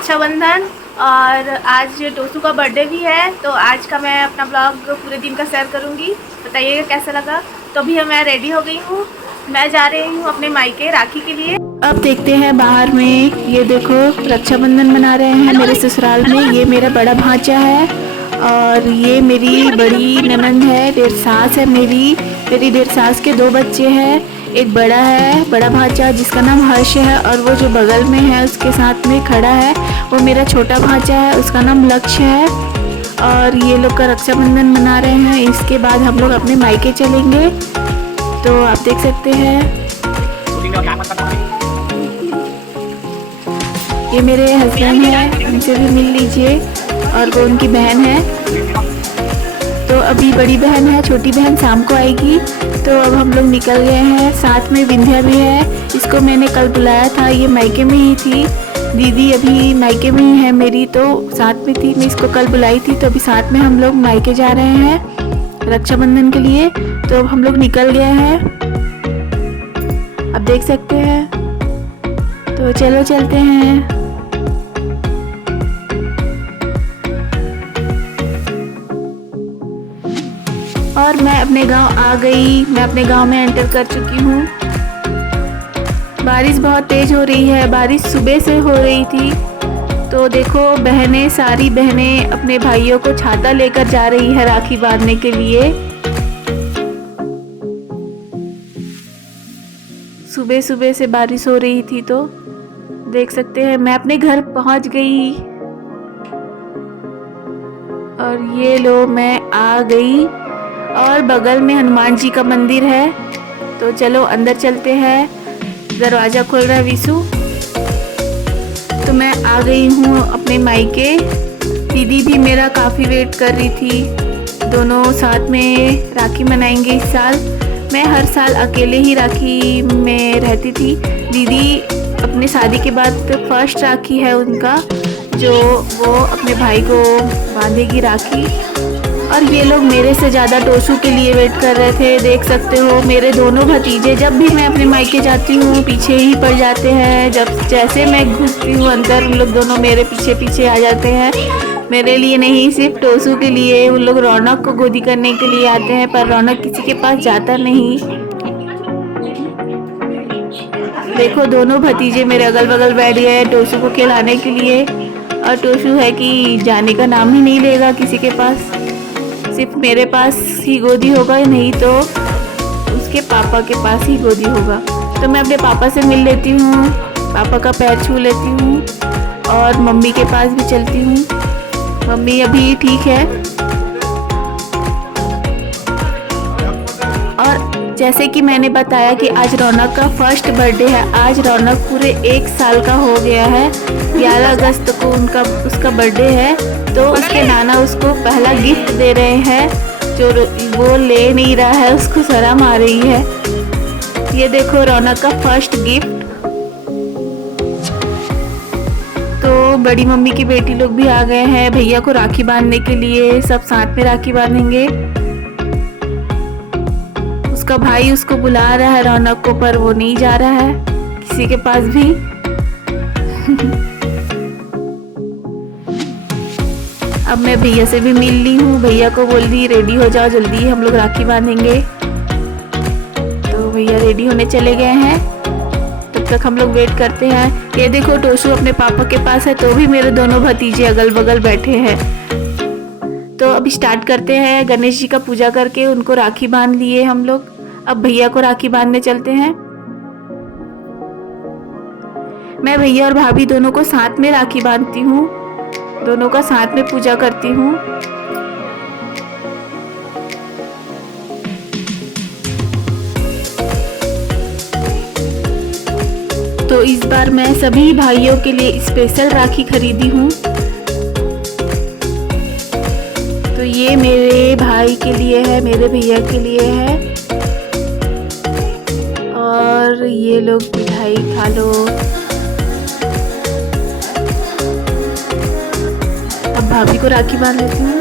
रक्षाबंधन और आज टोसू का बर्थडे भी है, तो आज का मैं अपना ब्लॉग पूरे दिन का शेयर करूंगी। बताइएगा कैसा लगा। तो अभी मैं रेडी हो गई हूँ, मैं जा रही हूँ अपने मायके राखी के लिए। अब देखते हैं बाहर में, ये देखो रक्षाबंधन मना रहे हैं मेरे ससुराल में। ये मेरा बड़ा भांचा है और ये मेरी बड़ी ननंद है, डेढ़ सास है मेरी डेढ़ सास के 2 बच्चे हैं। एक बड़ा है, बड़ा भांचा जिसका नाम हर्ष है, और वो जो बगल में है उसके साथ में खड़ा है वो मेरा छोटा भांचा है, उसका नाम लक्ष्य है। और ये लोग का रक्षाबंधन मना रहे हैं। इसके बाद हम लोग अपने मायके चलेंगे, तो आप देख सकते हैं। ये मेरे हस्बैंड हैं, उनसे भी मिल लीजिए, और वो उनकी बहन है। तो अभी बड़ी बहन है, छोटी बहन शाम को आएगी। तो अब हम लोग निकल गए हैं, साथ में विंध्या भी है, इसको मैंने कल बुलाया था, ये मायके में ही थी। दीदी अभी मायके में ही है मेरी, तो साथ में थी, मैं इसको कल बुलाई थी। तो अभी साथ में हम लोग मायके जा रहे हैं रक्षाबंधन के लिए। तो अब हम लोग निकल गए हैं, अब देख सकते हैं। तो चलो चलते हैं। और मैं अपने गांव आ गई, मैं अपने गांव में एंटर कर चुकी हूँ। बारिश बहुत तेज हो रही है, बारिश सुबह से हो रही थी। तो देखो बहनें, सारी बहनें अपने भाइयों को छाता लेकर जा रही है राखी बांधने के लिए। सुबह सुबह से बारिश हो रही थी, तो देख सकते हैं। मैं अपने घर पहुंच गई और ये लो मैं आ गई, और बगल में हनुमान जी का मंदिर है। तो चलो अंदर चलते हैं। दरवाज़ा खोल रहा है विशु। तो मैं आ गई हूँ अपने मायके। दीदी भी मेरा काफ़ी वेट कर रही थी, दोनों साथ में राखी मनाएंगे इस साल। मैं हर साल अकेले ही राखी में रहती थी। दीदी अपने शादी के बाद फर्स्ट राखी है उनका, जो वो अपने भाई को बांधेगी राखी। और ये लोग मेरे से ज़्यादा टोसू के लिए वेट कर रहे थे। देख सकते हो मेरे दोनों भतीजे, जब भी मैं अपने मायके जाती हूँ पीछे ही पड़ जाते हैं। जैसे मैं घुसती हूँ अंदर, उन लोग दोनों मेरे पीछे पीछे आ जाते हैं। मेरे लिए नहीं, सिर्फ टोसू के लिए। उन लोग रौनक को गोदी करने के लिए आते हैं, पर रौनक किसी के पास जाता नहीं। देखो दोनों भतीजे मेरे अगल बगल बैठ गए हैं टोसू को खिलाने के लिए। और टोसू है कि जाने का नाम ही नहीं लेगा किसी के पास, सिर्फ मेरे पास ही गोदी होगा, नहीं तो उसके पापा के पास ही गोदी होगा। तो मैं अपने पापा से मिल लेती हूँ, पापा का पैर छू लेती हूँ, और मम्मी के पास भी चलती हूँ। मम्मी अभी ठीक है। और जैसे कि मैंने बताया कि आज रौनक का फर्स्ट बर्थडे है। आज रौनक पूरे 1 साल का हो गया है। 11 अगस्त को उसका बर्थडे है। तो उसके नाना उसको पहला गिफ्ट दे रहे हैं, जो वो ले नहीं रहा है, उसको शर्म आ रही है। ये देखो रौनक का फर्स्ट गिफ्ट। तो बड़ी मम्मी की बेटी लोग भी आ गए हैं भैया को राखी बांधने के लिए। सब साथ में राखी बांधेंगे। उसका भाई उसको बुला रहा है रौनक को, पर वो नहीं जा रहा है किसी के पास भी। अब मैं भैया से भी मिल ली हूँ। भैया को बोल दी रेडी हो जाओ, जल्दी हम लोग राखी बांधेंगे। तो भैया रेडी होने चले गए हैं, तब तक हम लोग वेट करते हैं। ये देखो टोसू अपने पापा के पास है, तो भी मेरे दोनों भतीजे अगल बगल बैठे हैं। तो अब स्टार्ट करते हैं। गणेश जी का पूजा करके उनको राखी बांध लिए हम लोग। अब भैया को राखी बांधने चलते हैं। मैं भैया और भाभी दोनों को साथ में राखी बांधती हूँ, दोनों का साथ में पूजा करती हूँ। तो इस बार मैं सभी भाइयों के लिए स्पेशल राखी खरीदी हूँ। तो ये मेरे भाई के लिए है, मेरे भैया के लिए है। और ये लोग मिठाई खा लो। अब भाभी को राखी बांध लेती हूँ।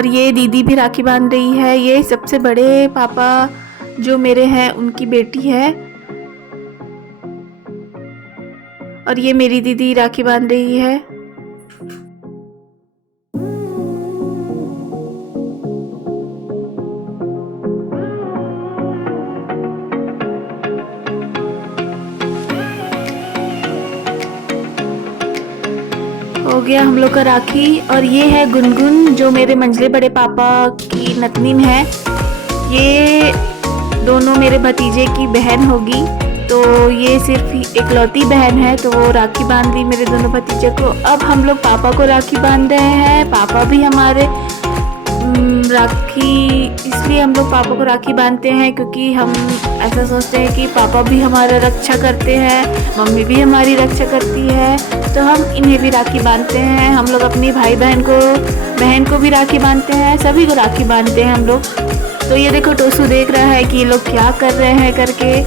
और ये दीदी भी राखी बांध रही है। ये सबसे बड़े पापा जो मेरे हैं उनकी बेटी है। और ये मेरी दीदी राखी बांध रही है। हो गया हम लोग का राखी। और ये है गुनगुन जो मेरे मंझले बड़े पापा की नतनीन है। ये दोनों मेरे भतीजे की बहन होगी। तो ये सिर्फ इकलौती बहन है, तो वो राखी बांध दी मेरे दोनों भतीजे को। अब हम लोग पापा को राखी बांध रहे हैं। पापा भी हमारे राखी, इसलिए हम लोग पापा को राखी बांधते हैं क्योंकि हम ऐसा सोचते हैं कि पापा भी हमारा रक्षा करते हैं, मम्मी भी हमारी रक्षा करती है, तो हम इन्हें भी राखी बांधते हैं। हम लोग अपनी भाई बहन को भी राखी बांधते हैं, सभी को राखी बांधते हैं हम लोग। तो ये देखो टोसू देख रहा है कि ये लोग क्या कर रहे हैं करके।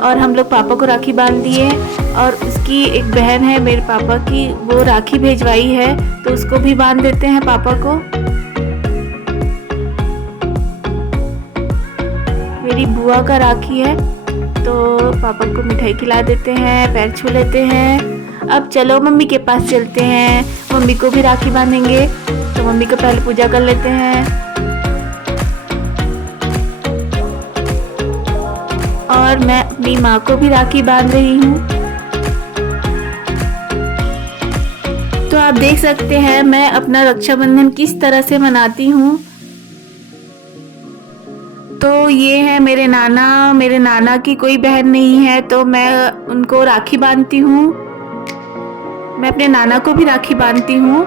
और हम लोग पापा को राखी बांध दिए। और उसकी एक बहन है मेरे पापा की, वो राखी भेजवाई है, तो उसको भी बांध देते हैं पापा को। मेरी बुआ का राखी है, तो पापा को मिठाई खिला देते हैं, पैर छू लेते हैं। अब चलो मम्मी के पास चलते हैं, मम्मी को भी राखी बांधेंगे। तो मम्मी को पहले पूजा कर लेते हैं। और मैं अपनी माँ को भी राखी बांध रही हूँ। तो आप देख सकते हैं मैं अपना रक्षाबंधन किस तरह से मनाती हूँ। तो ये है मेरे नाना की कोई बहन नहीं है, तो मैं उनको राखी बांधती हूँ। मैं अपने नाना को भी राखी बांधती हूँ।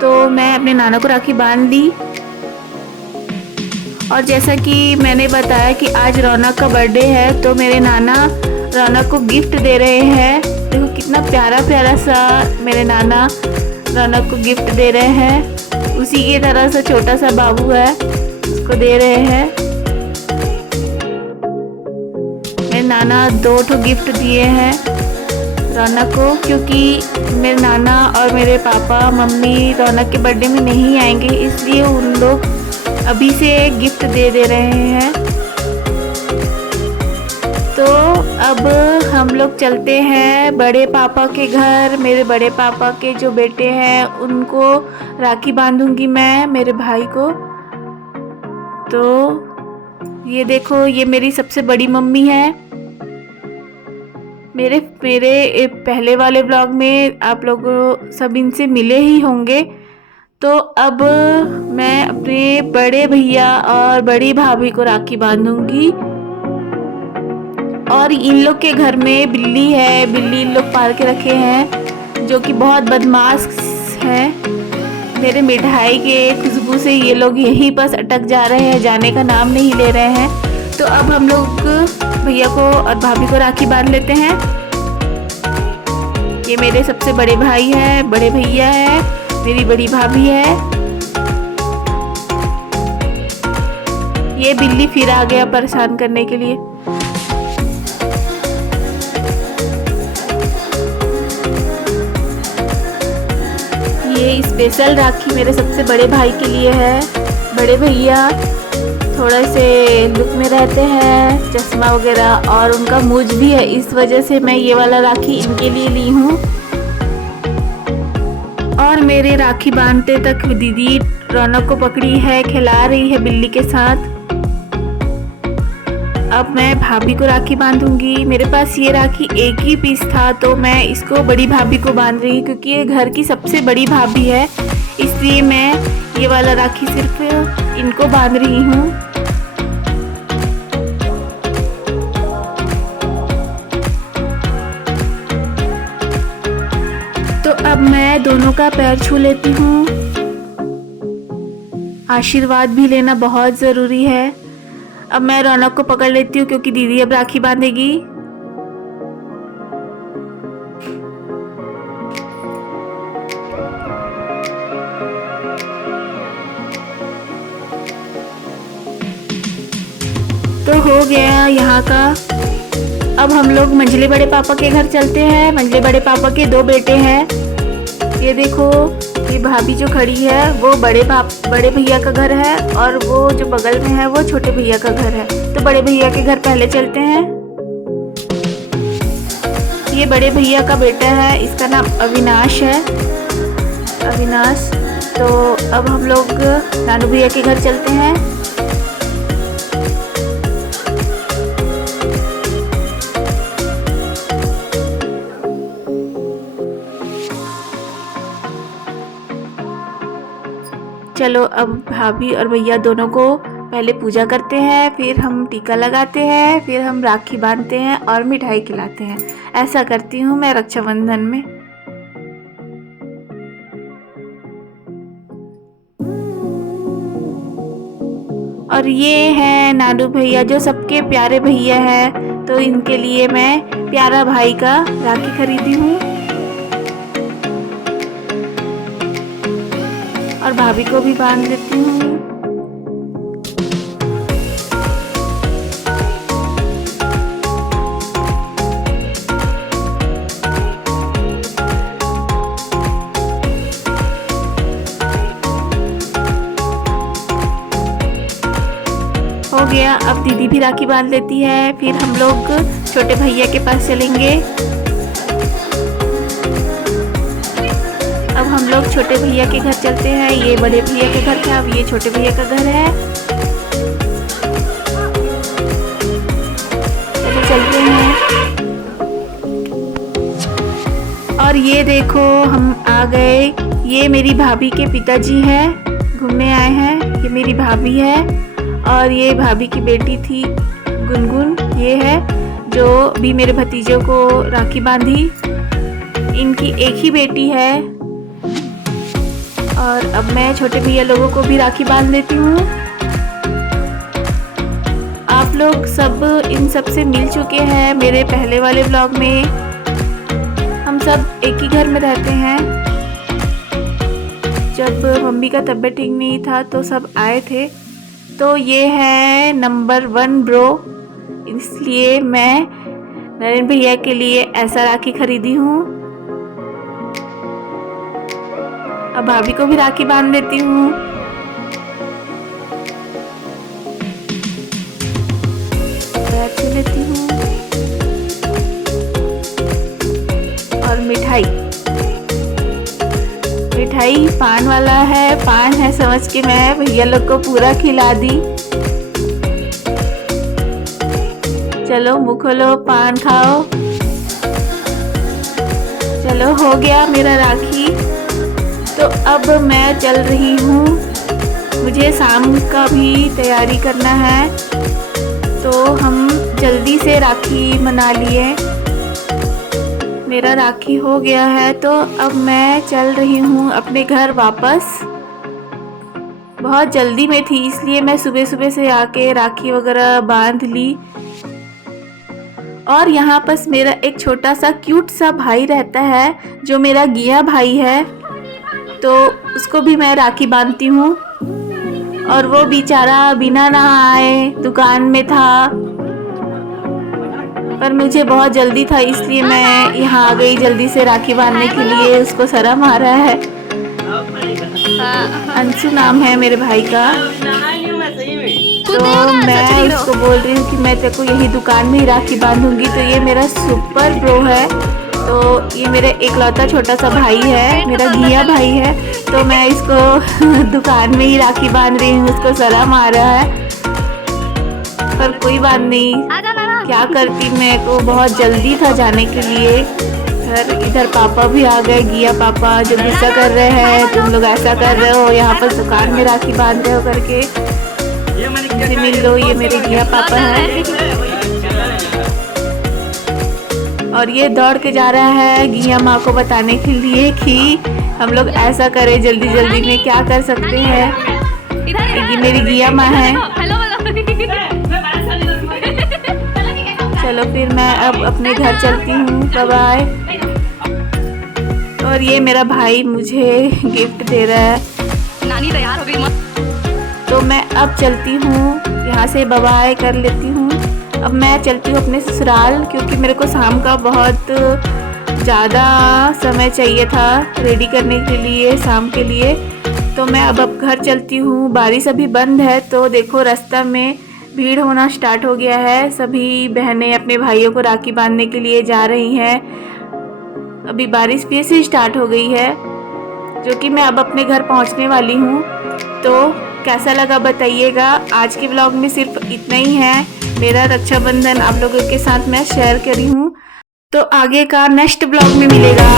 तो मैं अपने नाना को राखी बांध दी। और जैसा कि मैंने बताया कि आज रौनक का बर्थडे है, तो मेरे नाना रौनक को गिफ्ट दे रहे हैं। देखो कितना प्यारा प्यारा सा मेरे नाना रौनक को गिफ्ट दे रहे हैं। उसी की तरह से छोटा सा बाबू है, उसको दे रहे हैं। मेरे नाना 2 गिफ्ट दिए हैं रौनक को, क्योंकि मेरे नाना और मेरे पापा मम्मी रौनक के बर्थडे में नहीं आएंगे, इसलिए उन लोग अभी से गिफ्ट दे रहे हैं। तो अब हम लोग चलते हैं बड़े पापा के घर। मेरे बड़े पापा के जो बेटे हैं उनको राखी बांधूंगी मैं, मेरे भाई को। तो ये देखो, ये मेरी सबसे बड़ी मम्मी है। मेरे पहले वाले ब्लॉग में आप लोग सब इनसे मिले ही होंगे। तो अब मैं अपने बड़े भैया और बड़ी भाभी को राखी बांधूंगी। और इन लोग के घर में बिल्ली है, बिल्ली इन लोग पाल के रखे हैं, जो कि बहुत बदमाश है। मेरे मिठाई के खुशबू से ये लोग यहीं बस अटक जा रहे हैं, जाने का नाम नहीं ले रहे हैं। तो अब हम लोग भैया को और भाभी को राखी बांध लेते हैं। ये मेरे सबसे बड़े भाई हैं, बड़े भैया है, मेरी बड़ी भाभी है। ये बिल्ली फिर आ गया परेशान करने के लिए। ये स्पेशल राखी मेरे सबसे बड़े भाई के लिए है। बड़े भैया थोड़ा से लुक में रहते हैं, चश्मा वगैरह, और उनका मूंछ भी है, इस वजह से मैं ये वाला राखी इनके लिए ली हूँ। और मेरे राखी बांधते तक दीदी रौनक को पकड़ी है, खिला रही है बिल्ली के साथ। अब मैं भाभी को राखी बांधूंगी। मेरे पास ये राखी एक ही पीस था, तो मैं इसको बड़ी भाभी को बांध रही हूँ, क्योंकि ये घर की सबसे बड़ी भाभी है, इसलिए मैं ये वाला राखी सिर्फ इनको बांध रही हूँ। तो अब मैं दोनों का पैर छू लेती हूँ। आशीर्वाद भी लेना बहुत ज़रूरी है। अब मैं रौनक को पकड़ लेती हूँ, क्योंकि दीदी अब राखी बांधेगी। तो हो गया यहाँ का। अब हम लोग मंझले बड़े पापा के घर चलते हैं। मंझले बड़े पापा के 2 बेटे हैं। ये देखो, ये भाभी जो खड़ी है वो बड़े भैया का घर है, और वो जो बगल में है वो छोटे भैया का घर है। तो बड़े भैया के घर पहले चलते हैं। ये बड़े भैया का बेटा है, इसका नाम अविनाश है, अविनाश। तो अब हम लोग नानू भैया के घर चलते हैं। चलो अब भाभी और भैया दोनों को पहले पूजा करते हैं, फिर हम टीका लगाते हैं, फिर हम राखी बांधते हैं और मिठाई खिलाते हैं। ऐसा करती हूँ मैं रक्षाबंधन में। और ये है नानू भैया जो सबके प्यारे भैया है, तो इनके लिए मैं प्यारा भाई का राखी खरीदी हूँ। और भाभी को भी बांध देती हूँ। हो गया, अब दीदी भी राखी बांध लेती है, फिर हम लोग छोटे भैया के पास चलेंगे। अब हम लोग छोटे भैया के घर चलते हैं। ये बड़े भैया के घर था, अब ये छोटे भैया का घर है। चलो चलते हैं। और ये देखो हम आ गए। ये मेरी भाभी के पिताजी हैं, घूमने आए हैं। ये मेरी भाभी है और ये भाभी की बेटी थी गुनगुन, ये है जो भी मेरे भतीजों को राखी बांधी। इनकी एक ही बेटी है। और अब मैं छोटे भैया लोगों को भी राखी बांध देती हूँ। आप लोग सब इन सब से मिल चुके हैं मेरे पहले वाले ब्लॉग में। हम सब एक ही घर में रहते हैं। जब मम्मी का तबीयत ठीक नहीं था तो सब आए थे। तो ये है नंबर 1 ब्रो, इसलिए मैं नरेंद्र भैया के लिए ऐसा राखी खरीदी हूँ। अब भाभी को भी राखी बांध देती हूँ। अच्छी लेती हूँ। और मिठाई पान वाला है, पान है समझ के मैं भैया लोग को पूरा खिला दी। चलो मुँह खोलो, पान खाओ। चलो हो गया मेरा राखी। तो अब मैं चल रही हूँ, मुझे शाम का भी तैयारी करना है, तो हम जल्दी से राखी मना लिए। मेरा राखी हो गया है, तो अब मैं चल रही हूँ अपने घर वापस। बहुत जल्दी में थी, इसलिए मैं सुबह सुबह से आके राखी वगैरह बांध ली। और यहाँ पर मेरा एक छोटा सा क्यूट सा भाई रहता है जो मेरा गिया भाई है, तो उसको भी मैं राखी बांधती हूँ। और वो बेचारा बिना नहाए दुकान में था, पर मुझे बहुत जल्दी था इसलिए मैं यहाँ आ गई जल्दी से राखी बांधने के लिए। उसको शर्म आ रहा है। अंशु नाम है मेरे भाई का। तो मैं उसको बोल रही हूँ कि मैं तेरे को यही दुकान में ही राखी बांधूंगी। तो ये मेरा सुपर ब्रो है, तो ये मेरा इकलौता छोटा सा भाई है, मेरा घिया भाई है। तो मैं इसको दुकान में ही राखी बांध रही हूँ। उसको शर्म आ रहा है, पर कोई बात नहीं, क्या करती, मेरे को बहुत जल्दी था जाने के लिए घर। इधर पापा भी आ गए, गिया पापा, जो गुस्सा कर रहे हैं तुम लोग ऐसा कर रहे हो, यहाँ पर दुकान में राखी बांध रहे हो करके। मुझे मिल लो, ये मेरे गिया पापा हैं। और ये दौड़ के जा रहा है गिया माँ को बताने के लिए कि हम लोग ऐसा करें जल्दी जल्दी में, क्या कर सकते हैं। ये मेरी गिया माँ है। चलो फिर मैं अब अपने घर चलती हूँ, बाय बाय। और ये मेरा भाई मुझे गिफ्ट दे रहा है। नानी तैयार हो गई। तो मैं अब चलती हूँ, यहाँ से बाय बाय कर लेती हूँ। अब मैं चलती हूँ अपने ससुराल, क्योंकि मेरे को शाम का बहुत ज़्यादा समय चाहिए था रेडी करने के लिए शाम के लिए। तो मैं अब घर चलती हूँ। बारिश अभी बंद है तो देखो रास्ता में भीड़ होना स्टार्ट हो गया है। सभी बहनें अपने भाइयों को राखी बांधने के लिए जा रही हैं। अभी बारिश फिर से स्टार्ट हो गई है, जो कि मैं अब अपने घर पहुँचने वाली हूँ। तो कैसा लगा बताइएगा। आज के ब्लॉग में सिर्फ इतना ही है। मेरा रक्षाबंधन आप लोगों के साथ मैं शेयर करी हूँ। तो आगे का नेक्स्ट ब्लॉग में मिलेगा।